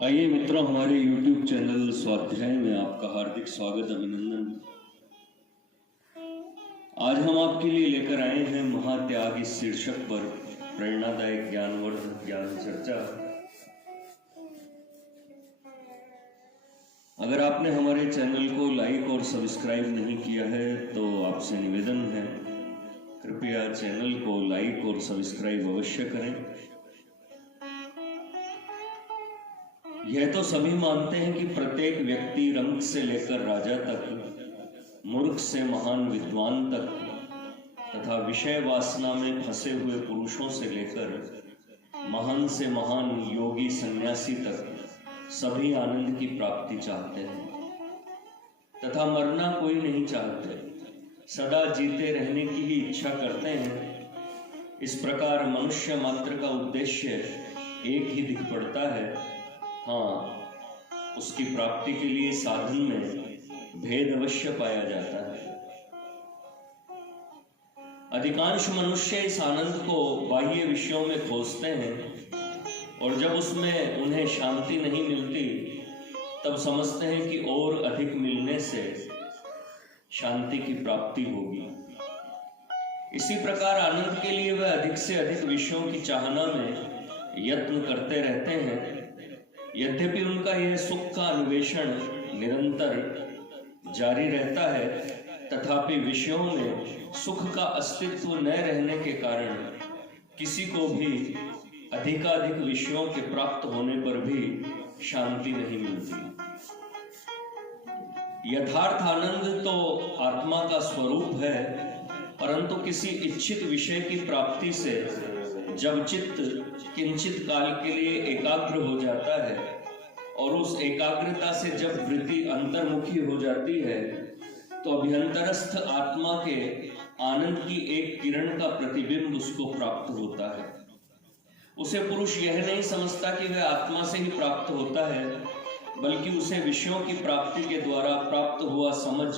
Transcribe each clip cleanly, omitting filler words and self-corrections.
आइए मित्रों, हमारे YouTube चैनल स्वाध्याय में आपका हार्दिक स्वागत अभिनंदन। आज हम आपके लिए लेकर आए हैं महात्याग इस शीर्षक पर प्रेरणादायक ज्ञानवर्धक ज्ञान चर्चा। अगर आपने हमारे चैनल को लाइक और सब्सक्राइब नहीं किया है तो आपसे निवेदन है, कृपया चैनल को लाइक और सब्सक्राइब अवश्य करें। यह तो सभी मानते हैं कि प्रत्येक व्यक्ति रंग से लेकर राजा तक, मूर्ख से महान विद्वान तक तथा विषय वासना में फंसे हुए पुरुषों से लेकर महान से महान योगी सन्यासी तक सभी आनंद की प्राप्ति चाहते हैं तथा मरना कोई नहीं चाहते, सदा जीते रहने की ही इच्छा करते हैं। इस प्रकार मनुष्य मात्र का उद्देश्य एक ही दिख पड़ता है। हाँ, उसकी प्राप्ति के लिए साधन में भेद अवश्य पाया जाता है। अधिकांश मनुष्य इस आनंद को बाह्य विषयों में खोजते हैं और जब उसमें उन्हें शांति नहीं मिलती तब समझते हैं कि और अधिक मिलने से शांति की प्राप्ति होगी। इसी प्रकार आनंद के लिए वह अधिक से अधिक विषयों की चाहना में यत्न करते रहते हैं। यद्यपि उनका यह सुख का अन्वेषण निरंतर जारी रहता है, तथापि विषयों में सुख का अस्तित्व न रहने के कारण किसी को भी अधिकाधिक विषयों के प्राप्त होने पर भी शांति नहीं मिलती। यथार्थ आनंद तो आत्मा का स्वरूप है, परंतु किसी इच्छित विषय की प्राप्ति से जब चित्त किंचित काल के लिए एकाग्र हो जाता है और उस एकाग्रता से जब वृत्ति अंतर्मुखी हो जाती है तो अभ्यंतरस्थ आत्मा के आनंद की एक किरण का प्रतिबिंब उसको प्राप्त होता है। उसे पुरुष यह नहीं समझता कि वह आत्मा से ही प्राप्त होता है, बल्कि उसे विषयों की प्राप्ति के द्वारा प्राप्त हुआ समझ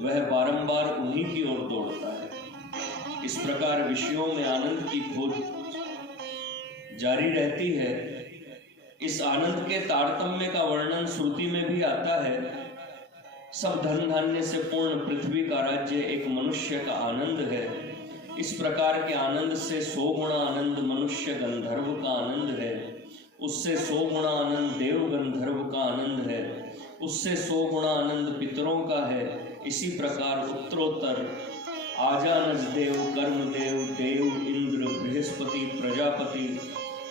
वह बारंबार उन्हीं की ओर दौड़ता है। इस प्रकार विषयों में आनंद की खोज जारी रहती है। इस आनंद के तारतम्य का वर्णन श्रुति में भी आता है। सब धन धान्य से पूर्ण पृथ्वी का राज्य एक मनुष्य का आनंद है। इस प्रकार के आनंद से 100 गुणा आनंद मनुष्य गंधर्व का आनंद है, उससे 100 गुणा आनंद देव गंधर्व का आनंद है, उससे 100 गुणा आनंद पितरों का है। इसी प्रकार उत्तरोत्तर आजानज देव, कर्मदेव, देव, इंद्र, बृहस्पति, प्रजापति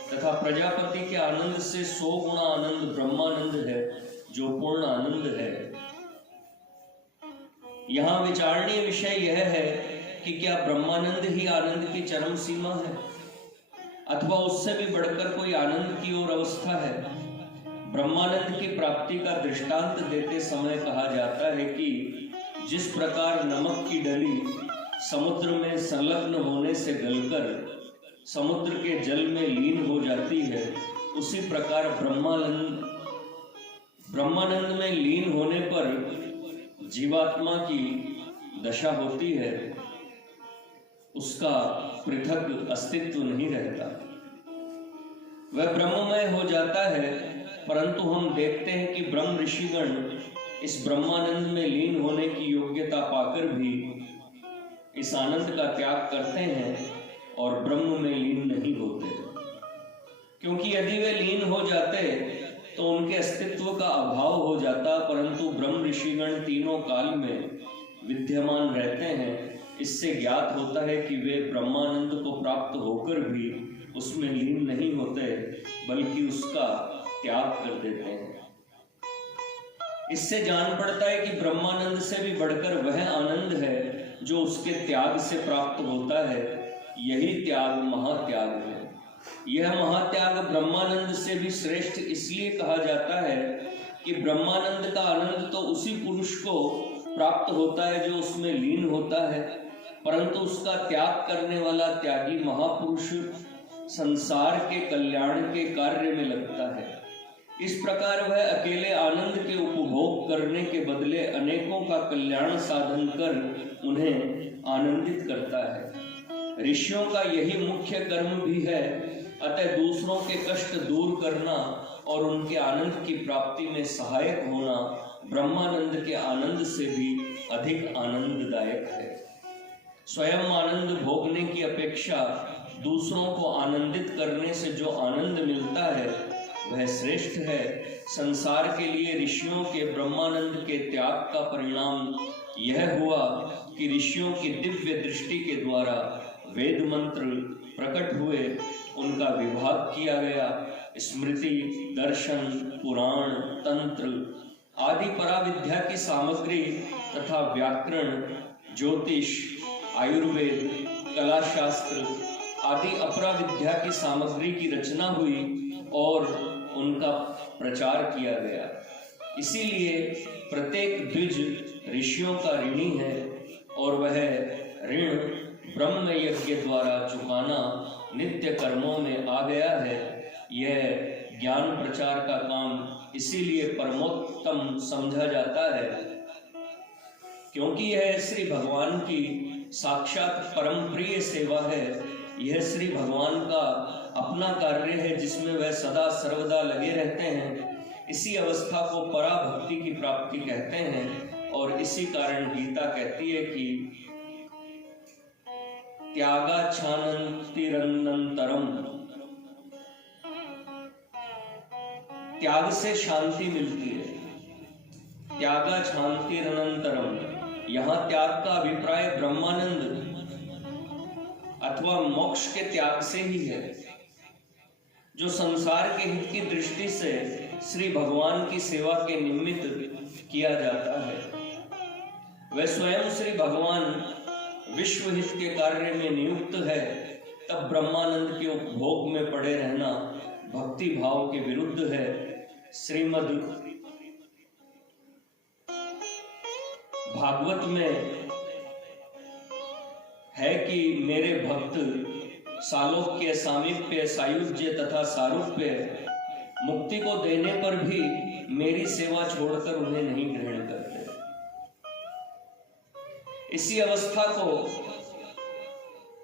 तथा प्रजापति के आनंद से 100 गुणा आनंद ब्रह्मानंद है, जो पूर्ण आनंद है। यहाँ विचारणीय विषय यह है कि क्या ब्रह्मानंद ही आनंद की चरम सीमा है अथवा उससे भी बढ़कर कोई आनंद की ओर अवस्था है। ब्रह्मानंद की प्राप्ति का दृष्टांत देते समय कहा जाता है कि जिस प्रकार नमक की डली समुद्र में संलग्न होने से गलकर समुद्र के जल में लीन हो जाती है, उसी प्रकार ब्रह्मानंद में लीन होने पर जीवात्मा की दशा होती है, उसका पृथक अस्तित्व नहीं रहता, वह ब्रह्ममय हो जाता है। परंतु हम देखते हैं कि ब्रह्म ऋषिगण इस ब्रह्मानंद में लीन होने की योग्यता पाकर भी इस आनंद का त्याग करते हैं और ब्रह्म में लीन नहीं होते, क्योंकि यदि वे लीन हो जाते तो उनके अस्तित्व का अभाव हो जाता। परंतु ब्रह्म ऋषिगण तीनों काल में विद्यमान रहते हैं। इससे ज्ञात होता है कि वे ब्रह्मानंद को प्राप्त होकर भी उसमें लीन नहीं होते, बल्कि उसका त्याग कर देते हैं। इससे जान पड़ता है कि ब्रह्मानंद से भी बढ़कर वह आनंद है जो उसके त्याग से प्राप्त होता है। यही त्याग महात्याग है। यह महात्याग ब्रह्मानंद से भी श्रेष्ठ इसलिए कहा जाता है कि ब्रह्मानंद का आनंद तो उसी पुरुष को प्राप्त होता है जो उसमें लीन होता है, परंतु उसका त्याग करने वाला त्यागी महापुरुष संसार के कल्याण के कार्य में लगता है। इस प्रकार वह अकेले आनंद के उपभोग करने के बदले अनेकों का कल्याण साधन कर उन्हें आनंदित करता है। ऋषियों का यही मुख्य कर्म भी है। अतः दूसरों के कष्ट दूर करना और उनके आनंद की प्राप्ति में सहायक होना ब्रह्मानंद के आनंद से भी अधिक आनंददायक है। स्वयं आनंद भोगने की अपेक्षा दूसरों को आनंदित करने से जो आनंद मिलता है वह श्रेष्ठ है। संसार के लिए ऋषियों के ब्रह्मानंद के त्याग का परिणाम यह हुआ कि ऋषियों की दिव्य दृष्टि के द्वारा वेद मंत्र प्रकट हुए, उनका विभाग किया गया। स्मृति, दर्शन, पुराण, तंत्र आदि पराविद्या की सामग्री तथा व्याकरण, ज्योतिष, आयुर्वेद, कला शास्त्र आदि अपराविद्या की सामग्री की रचना हुई और उनका प्रचार किया गया। इसीलिए प्रत्येक द्विज ऋषियों का ऋणी है और वह ऋण ब्रह्म यज्ञ द्वारा चुकाना नित्य कर्मों में आ गया है। यह ज्ञान प्रचार का काम इसीलिए परमोत्तम समझा जाता है क्योंकि यह श्री भगवान की साक्षात परम प्रिय सेवा है। यह श्री भगवान का अपना कार्य है जिसमें वह सदा सर्वदा लगे रहते हैं। इसी अवस्था को पराभक्ति की प्राप्ति कहते हैं और इसी कारण गीता कहती है कि त्यागाच्छानन्तिरनन्तरम, त्याग से शांति मिलती है। त्यागाच्छानन्तिरनन्तरम, यहाँ त्याग का अभिप्राय ब्रह्मानंद अथवा मोक्ष के त्याग से ही है। जो संसार के हित की दृष्टि से श्री भगवान की सेवा के निमित्त किया जाता है, वह स्वयं श्री भगवान विश्व हित के कार्य में नियुक्त है, तब ब्रह्मानंद के उपभोग में पड़े रहना भक्ति भाव के विरुद्ध है। श्रीमद् भागवत में है कि मेरे भक्त सालोक्य, सामीप्य, सायुज्य तथा सारूप्य मुक्ति को देने पर भी मेरी सेवा छोड़कर उन्हें नहीं ग्रहण करते। इसी अवस्था को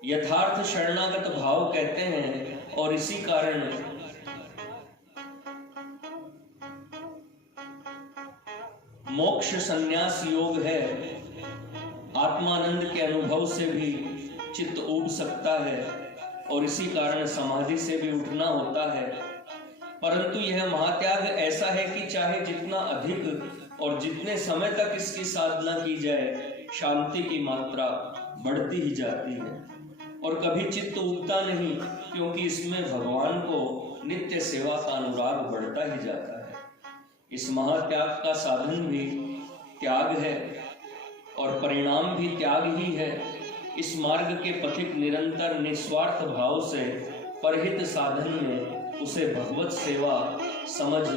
यथार्थ शरणागत भाव कहते हैं और इसी कारण मोक्ष संन्यास योग है। आत्मानंद के अनुभव से भी चित्त उब सकता है और इसी कारण समाधि से भी उठना होता है। परंतु यह महात्याग ऐसा है कि चाहे जितना अधिक और जितने समय तक इसकी साधना की जाए, शांति की मात्रा बढ़ती ही जाती है और कभी चित्त उबता नहीं, क्योंकि इसमें भगवान को नित्य सेवा का अनुराग बढ़ता ही जाता है। इस महात्याग का साधन भी त्याग है और परिणाम भी त्याग ही है। इस मार्ग के पथिक निरंतर निस्वार्थ भाव से परहित साधन में उसे भगवत सेवा समझ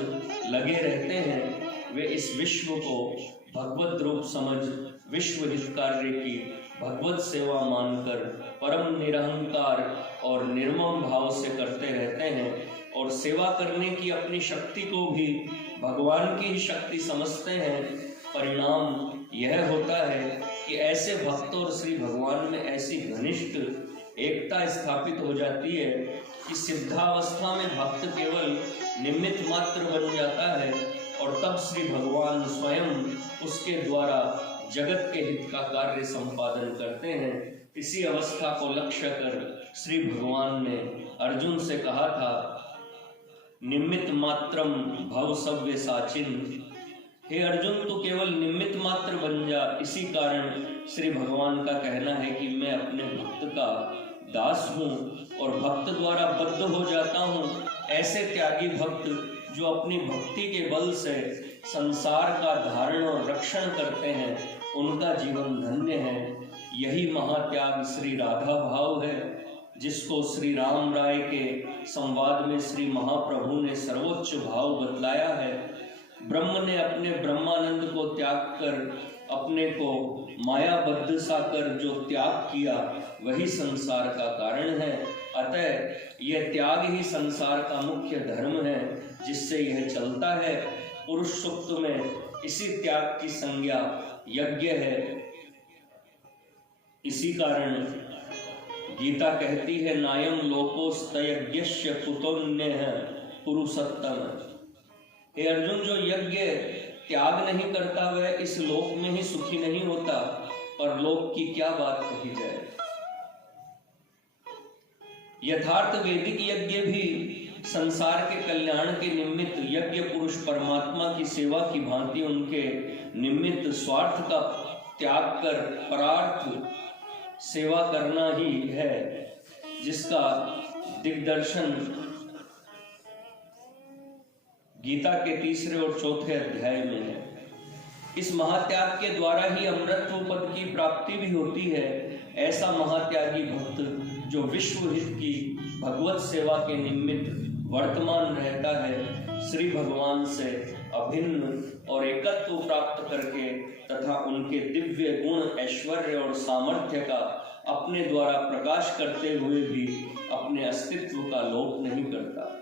लगे रहते हैं। वे इस विश्व को भगवत रूप समझ विश्व हित कार्य की भगवत सेवा मानकर परम निरहंकार और निर्मम भाव से करते रहते हैं और सेवा करने की अपनी शक्ति को भी भगवान की ही शक्ति समझते हैं। परिणाम यह होता है कि ऐसे भक्त और श्री भगवान में ऐसी घनिष्ठ एकता स्थापित हो जाती है कि सिद्धावस्था में भक्त केवल निमित्त मात्र बन जाता है और तब श्री भगवान स्वयं उसके द्वारा जगत के हित का कार्य संपादन करते हैं। इसी अवस्था को लक्ष्य कर श्री भगवान ने अर्जुन से कहा था, निमित्त मात्रम भव सव्य साचिन। हे अर्जुन, तू केवल निमित्त मात्र बन जा। इसी कारण श्री भगवान का कहना है कि मैं अपने भक्त का दास हूँ और भक्त द्वारा बद्ध हो जाता हूँ। ऐसे त्यागी भक्त जो अपनी भक्ति के बल से संसार का धारण और रक्षण करते हैं, उनका जीवन धन्य है। यही महात्याग श्री राधा भाव है, जिसको श्री राम राय के संवाद में श्री महाप्रभु ने सर्वोच्च भाव बतलाया है। ब्रह्म ने अपने ब्रह्मानंद को त्याग कर अपने को मायाबद्ध सा कर जो त्याग किया, वही संसार का कारण है। अतः यह त्याग ही संसार का मुख्य धर्म है, जिससे यह चलता है। पुरुष सूक्त में इसी त्याग की संज्ञा यज्ञ है। इसी कारण गीता कहती है, नायम लोकोस्तयज्ञस्य कुतोन्यः पुरुषोत्तम। हे अर्जुन, जो यज्ञ त्याग नहीं करता वह इस लोक में ही सुखी नहीं होता, और लोक की क्या बात कही जाए। यथार्थ वैदिक यज्ञ भी संसार के कल्याण के निमित्त यज्ञ पुरुष परमात्मा की सेवा की भांति उनके निमित्त स्वार्थ का त्याग कर परार्थ सेवा करना ही है, जिसका दिग्दर्शन गीता के 3 और 4 अध्याय में है। इस महात्याग के द्वारा ही अमृतत्व पद की प्राप्ति भी होती है। ऐसा महात्यागी भक्त जो विश्व हित की भगवत सेवा के निमित्त वर्तमान रहता है, श्री भगवान से अभिन्न और एकत्व प्राप्त करके तथा उनके दिव्य गुण, ऐश्वर्य और सामर्थ्य का अपने द्वारा प्रकाश करते हुए भी अपने अस्तित्व का लोप नहीं करता।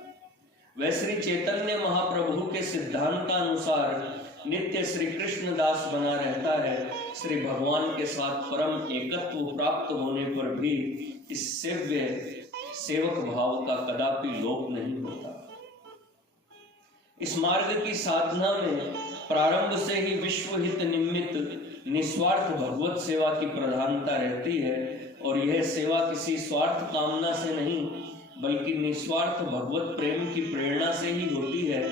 वह श्री चैतन्य महाप्रभु के सिद्धांतानुसार नित्य श्री कृष्ण दास बना रहता है। श्री भगवान के साथ परम एकत्व प्राप्त होने पर भी इस सेव्य सेवक भाव का कदापि लोप नहीं होता। इस मार्ग की साधना में प्रारंभ से ही विश्व हित निमित्त निस्वार्थ भगवत सेवा की प्रधानता रहती है, और यह सेवा किसी स्वार्थ कामना से नहीं बल्कि निस्वार्थ भगवत प्रेम की प्रेरणा से ही होती है।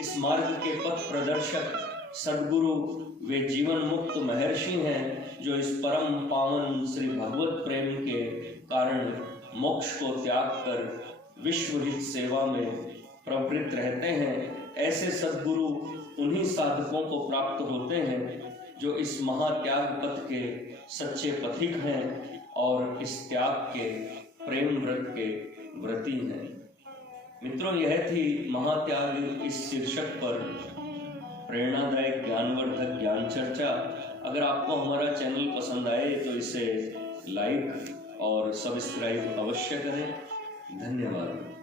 इस मार्ग के पथ प्रदर्शक सद्गुरु वे जीवन मुक्त महर्षि हैं, जो इस परम पावन श्री भगवत प्रेम के कारण मोक्ष को त्याग कर विश्व हित सेवा में प्रवृत्त रहते हैं। ऐसे सद्गुरु उन्हीं साधकों को प्राप्त होते हैं जो इस महात्याग पथ के सच्चे पथिक हैं और इस त्याग के प्रेम व्रत के व्रती हैं। मित्रों, यह थी महात्याग इस शीर्षक पर प्रेरणादायक ज्ञानवर्धक ज्ञान चर्चा। अगर आपको हमारा चैनल पसंद आए तो इसे लाइक और सब्सक्राइब अवश्य करें। धन्यवाद।